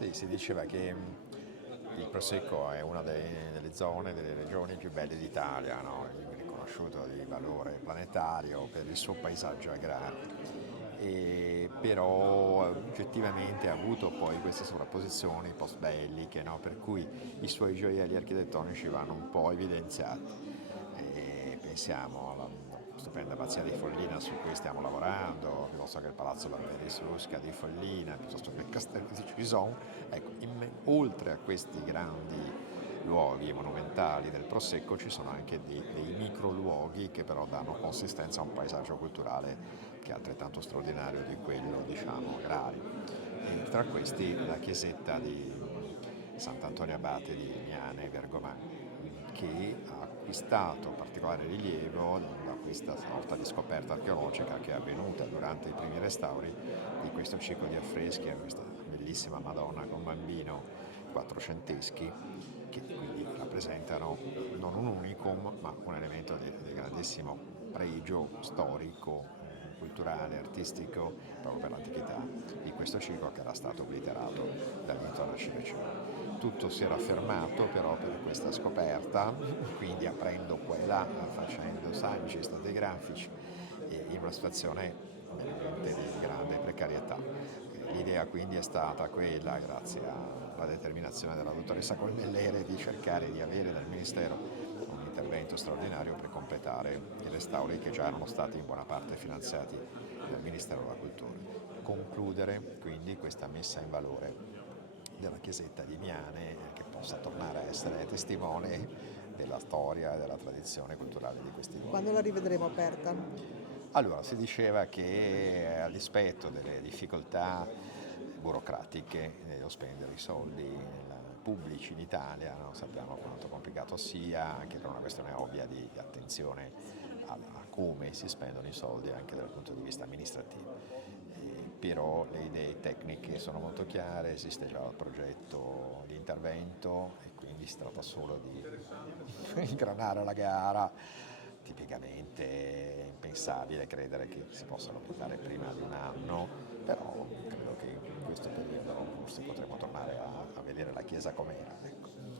Sì, si diceva che il Prosecco è una delle zone, delle regioni più belle d'Italia, no? Riconosciuto di valore planetario per il suo paesaggio agrario. Però oggettivamente ha avuto poi queste sovrapposizioni post-belliche, no? Per cui i suoi gioielli architettonici vanno un po' evidenziati. Pensiamo alla stupenda abbazia di Follina su cui stiamo lavorando, piuttosto che il Palazzo Barberis Rusca di Follina, piuttosto che il Castello di Cison. Ecco, oltre a questi grandi luoghi monumentali del Prosecco ci sono anche dei micro luoghi che però danno consistenza a un paesaggio culturale che è altrettanto straordinario di quello, diciamo, agrario. E tra questi la chiesetta di Sant'Antonio Abate di Miane, Vergomà, che ha acquistato particolare rilievo da questa sorta di scoperta archeologica che è avvenuta durante i primi restauri di questo ciclo di affreschi a questa bellissima Madonna con bambino quattrocenteschi, che quindi rappresentano non un unicum ma un elemento di grandissimo pregio storico, culturale, artistico proprio per l'antichità di questo ciclo che era stato obliterato dall'inizio alla Cinecittà. Tutto si era fermato però per questa scoperta, quindi aprendo qua e là, facendo saggi stratigrafici in una situazione veramente di grande precarietà. L'idea quindi è stata quella, grazie alla determinazione della dottoressa Colmellere, di cercare di avere dal Ministero un intervento straordinario per completare i restauri che già erano stati in buona parte finanziati dal Ministero della Cultura. Concludere quindi questa messa in valore della chiesetta di Miane che possa tornare a essere testimone della storia e della tradizione culturale di questi luoghi. Quando la rivedremo aperta? Allora, si diceva che a dispetto delle difficoltà burocratiche nello spendere i soldi pubblici in Italia, no? Sappiamo quanto complicato sia, anche per una questione ovvia di attenzione a come si spendono i soldi anche dal punto di vista amministrativo. Però le idee tecniche sono molto chiare, esiste già il progetto di intervento e quindi si tratta solo di ingranare la gara. Tipicamente è impensabile credere che si possa completare prima di un anno, però credo che in questo periodo forse potremo tornare a vedere la chiesa com'era. Ecco.